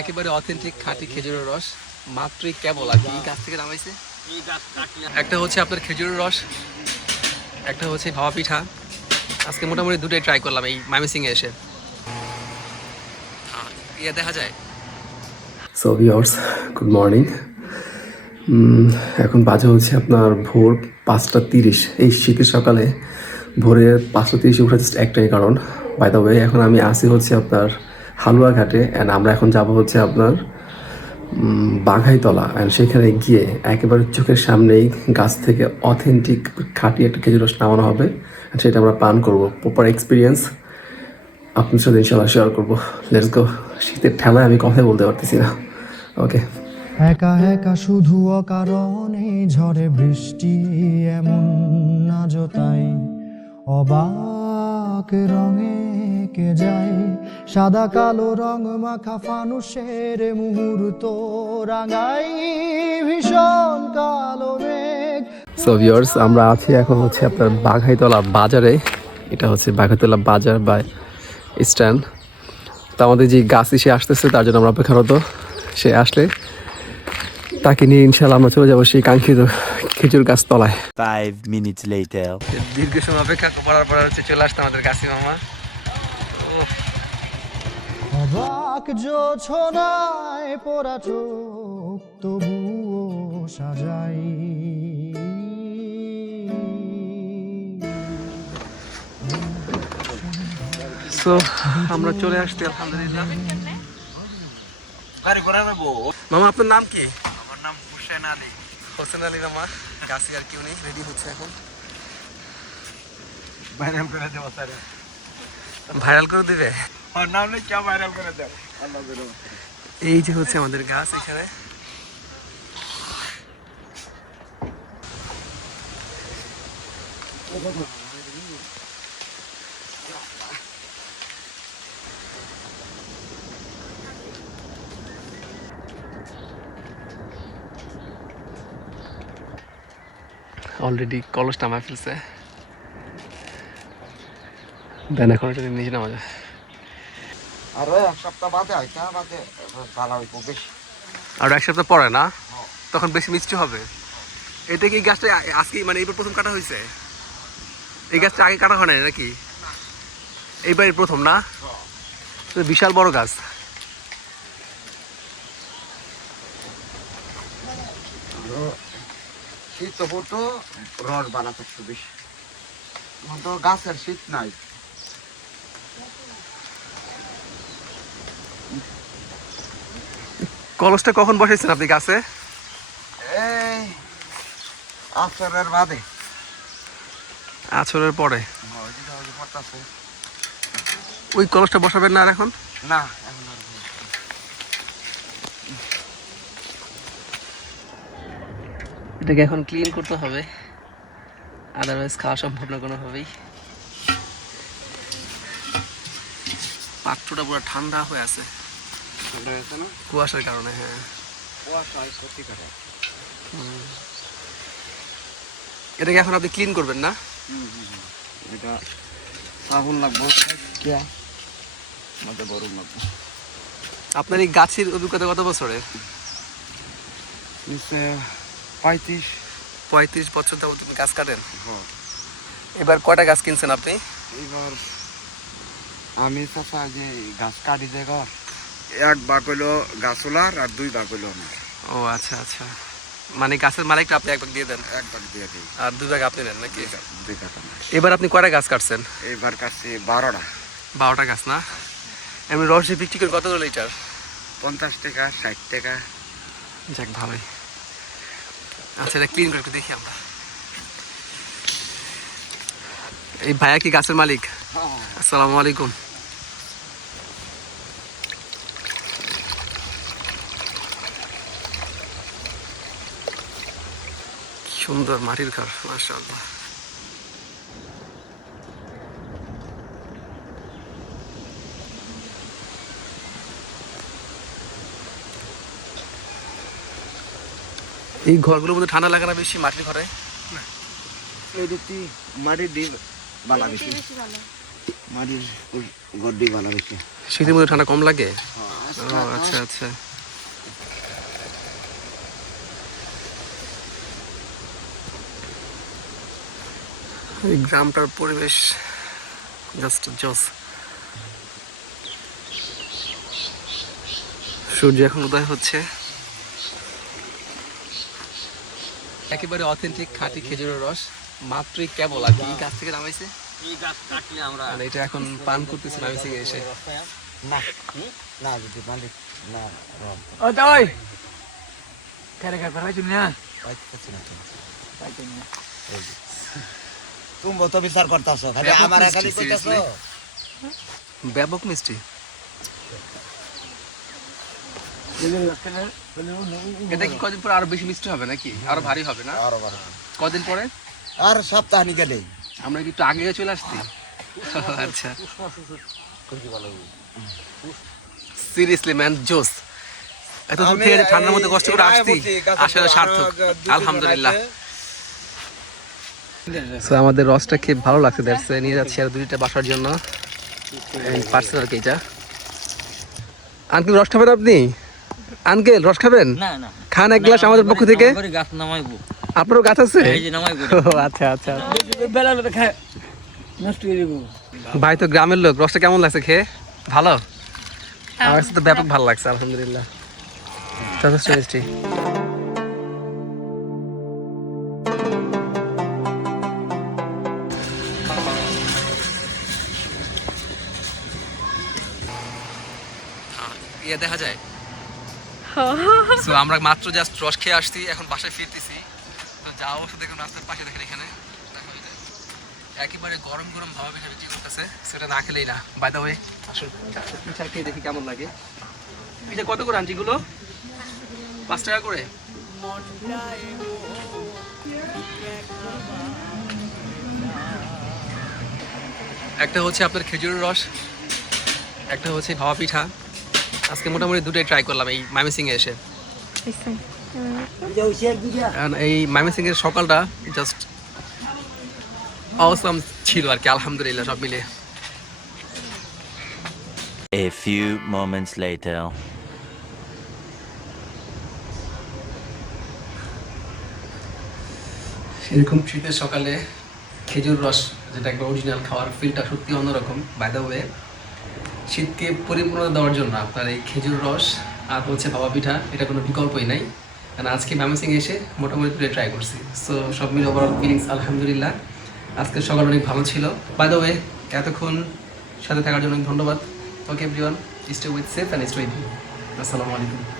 একেবারে অথেন্টিক খাঁটি খেজুরের রস মাত্রই কেবল আর কি গাছ থেকে নামাইছে। একটা হচ্ছে আপনার খেজুরের রস, একটা হচ্ছে ভাপা পিঠা। আজকে মোটামুটি দুটোই ট্রাই করলাম এই ময়মনসিংহে এসে। ইয়ে দেখা যায়। So viewers, good morning. এখন বাজে হচ্ছে আপনার ভোর 5:30। এই শীতের সকালে ভোরে 5:30 উঠে জাস্ট একটাই কারণ, বাই দ্য ওয়ে এখন আমি আসি হচ্ছে আপনার হালুয়াঘাটে, অ্যান্ড আমরা এখন যাব হচ্ছে আপনার বাঘাইতলা। অ্যান্ড সেখানে গিয়ে একেবারে চোখের সামনেই গাছ থেকে অথেন্টিক খাঁটি একটা খেজুর রস নামানো হবে, সেটা আমরা পান করবো। প্রপার এক্সপিরিয়েন্স আপনার সাথে ইনশাল্লাহ শেয়ার করবো। Let's go. শীতের ঠেলায় আমি কথাই বলতে পারতেছি না। ওকে। একা একা শুধু অকারণে ঝড়ে বৃষ্টি এমন নাজতাই অবাক রঙে কে যায় সাদা কালো রং মাখা ফানুষের মুহূর্ত রাঙাই ভীষণ কালো মেঘ। সো ভিউয়ার্স, আমরা আছি এখন হচ্ছে আপনার বাঘাইতলা বাজারে। এটা হচ্ছে বাঘাইতলা বাজার বা স্ট্যান্ড। তো আমাদের যে গাছ সে আসতেছে তার জন্য আমরা অপেক্ষারত। সে আসলে তাকে নিয়ে ইনশাল্লাহ আমরা চলে যাবো সেই কাঙ্ক্ষিত খেজুর গাছ তলায়। 5 minutes later. দীর্ঘ সময় অপেক্ষা করার পর হচ্ছে চলে আসতো আমাদের গাছি মামা। অবাক জোছনায় পোড়া চোখ তবুও সাজাই সো আমরা চলে আসছি আলহামদুলিল্লাহ। মামা আপনার নাম কি? আমার নাম হুসেন আলী। হোসেন আলী মামা। গাছি আর কেউ নেই, রেডি হচ্ছে এখন। ভাইরাল করে দেবো স্যার। ভাইরাল করে দিবে। আমার নাম নেই, কেউ ভাইরাল করে দেবো। আল্লাহ বেরো। এই যে হচ্ছে আমাদের গাছ এখানে। অলরেডি কলস নামায় ফেলছে, দেন এখন এটা নিচে নামা যায়। আর এক সপ্তাহ বাদে হইতা বাদে ভালো হইব বেশি। আর এক সপ্তাহ পরে না, তখন বেশি মিষ্টি হবে। এটা কি গাছটা আজকে মানে এইবার প্রথম কাটা হয়েছে? এই গাছটা আগে কাটা হয় না নাকি? এইবারই প্রথম না? তো বিশাল বড় গাছ। শীত হতো রস বানাতে একটু বেশি, এখন তো গাছের শীত নাই। কলসটা কখন বসাইছেন আপনি গাছে? এই আচরের বাদে। আছরের পরে ওই কলসটা বসাবেন না আর এখন? না এখন আর এটাকে এখন ক্লিন করতে হবে, আদারওয়াইজ খাওয়া সম্ভব না কোনোভাবেই। পাত্রটা পুরো ঠান্ডা হয়ে আছে কুয়াশার কারণে। হ্যাঁ, এটাকে এখন আপনি ক্লিন করবেন না? এটা সাবুন লাগবো, গরম লাগবো। আপনার এই গাছের অভিজ্ঞতা কত বছরের? 35 বছর যাবত তুমি গাছ কাটেন? এবার কয়টা গাছ কিনছেন আপনি? এবার আমি চাচা যে গাছ কাটি যে ঘর, 1 ভাগ হইলো গাছলার আর 2 ভাগ হইলো আমার। ও আচ্ছা আচ্ছা, মানে গাছের মালিকটা আপনি 1 ভাগ দিয়ে দেন? 1 ভাগ দিয়ে দিই আর 2 ভাগ আপনি নেন নাকি? 2 কাটা। এবার আপনি কয়টা গাছ কাটছেন? এইবার কাটছি 12টা। 12টা গাছ না? এমনি রসে বিক্রি করে কত লিটার? 50 টাকা 60 টাকা। যাক ভালোই। আচ্ছা, এটা ক্লিন করে একটু দেখি আমরা। এই ভাইয়া কি গাছের মালিক? আসসালামু আলাইকুম। সুন্দর মাটির ঘর, মাশাআল্লাহ। এই ঘরগুলোর মধ্যে ঠান্ডা লাগে না বেশি মাটির ঘরে? এই দিকটি মাটির ডিম বালা বেশি, মাটির গড্ডি বালা বেশি। শীতের মধ্যে ঠান্ডা কম লাগে? হ্যাঁ, ও আচ্ছা আচ্ছা। এই গ্রামটার পরিবেশ জাস্ট জস। সূর্য এখন উদয় হচ্ছে। একেবারে অথেন্টিক খাঁটি খেজুরের রস, মাত্রই কেবল আর কি এই গাছ থেকে নামাইছে। এই গাছ কাটলে আমরা আর এটা এখন পান করতেছি নামিয়ে এসে। না না যদি মালিক না ও তাই কেন কেন পাইছি না পাইতেছি না পাইছি না তুমি তো বিচার করতেছো খালি ব্যাপক আমার মিষ্টি, খালি কইতাছো seriously? ব্যাপক মিষ্টি। এটা কি কদিন পরে আরো বেশি মিষ্টি হবে নাকি আরো ভারী হবে না? আর বড় কদিন পরে? আর সপ্তাহ নি গেলে আমরা কি একটু আগে চলে আসছি? আচ্ছা সিরিয়াসলি ম্যান জোস। এত দূর থেকে ঠান্ডার মধ্যে কষ্ট করে আসছি আসলে সার্থক আলহামদুলিল্লাহ। সো আমাদের রসটা খেয়ে ভালো লাগছে, দেখছে নিয়ে যাচ্ছি আর দুইটা বাসার জন্য। পার্সেল আর কি এটা। আঙ্কেল রস খাবেন আপনি? আঙ্কেল রস খাবেন? না না খান এক গ্লাস আমাদের পক্ষ থেকে। গাছ নামাইবো, আপনারও গাছ আছে? এই যে নামাইবো ও আচ্ছা আচ্ছা। বেলা বেলা খায় নষ্ট করে দেবো। ভাই তো গ্রামের লোক, রসটা কেমন লাগছে খেয়ে? ভালো? আমার কাছে তো ব্যাপক ভালো লাগছে আলহামদুলিল্লাহ, যথেষ্ট মিষ্টি। ইয়ে দেখা যায়। So, আমরা মাত্র জাস্ট রস খেয়ে আসছি, এখন বাসায় ফিরতেছি। তো যা অবস্থা দেখুন রাস্তার পাশে দেখেন এখানে দেখা হয়ে যায়। একেবারে গরম গরম ভাবা পিঠা বিক্রি করতেছে, সেটা না খেলেই না। বাই দ্য ওয়ে আসলে পিঠা খেয়ে দেখি কেমন লাগে। পিঠা কত করে আন্টিগুলো? 5 টাকা করে। একটা হচ্ছে আপনার খেজুরের রস, একটা হচ্ছে ভাবা পিঠা। আজকে মোটামুটি দুটোই ট্রাই করলাম এই ময়মনসিংহে এসে। And এই ময়মনসিংহের সকালটা জাস্ট অসাম ছিল আর কি আলহামদুলিল্লাহ সব মিলে। A few moments later. এরকম শীতের সকালে খেজুর রস, যেটা একবার অরিজিনাল খাওয়ার ফিলটা সত্যি অন্যরকম। বাই দ্য ওয়ে শীতকে পরিপূর্ণতা দেওয়ার জন্য আপনার এই খেজুর রস আর হচ্ছে ভাপা পিঠা, এটা কোনো বিকল্পই নাই। কারণ আজকে ময়মনসিংহে এসে মোটামুটি দুটো ট্রাই করছি। সো সব মিলে ওভারঅল ফিলিংস আলহামদুলিল্লাহ। আজকের সকাল অনেক ভালো ছিল। বাই দ্য ওয়ে এতক্ষণ সাথে থাকার জন্য অনেক ধন্যবাদ। Okay everyone, stay with safe and stay with you. আসসালামু আলাইকুম।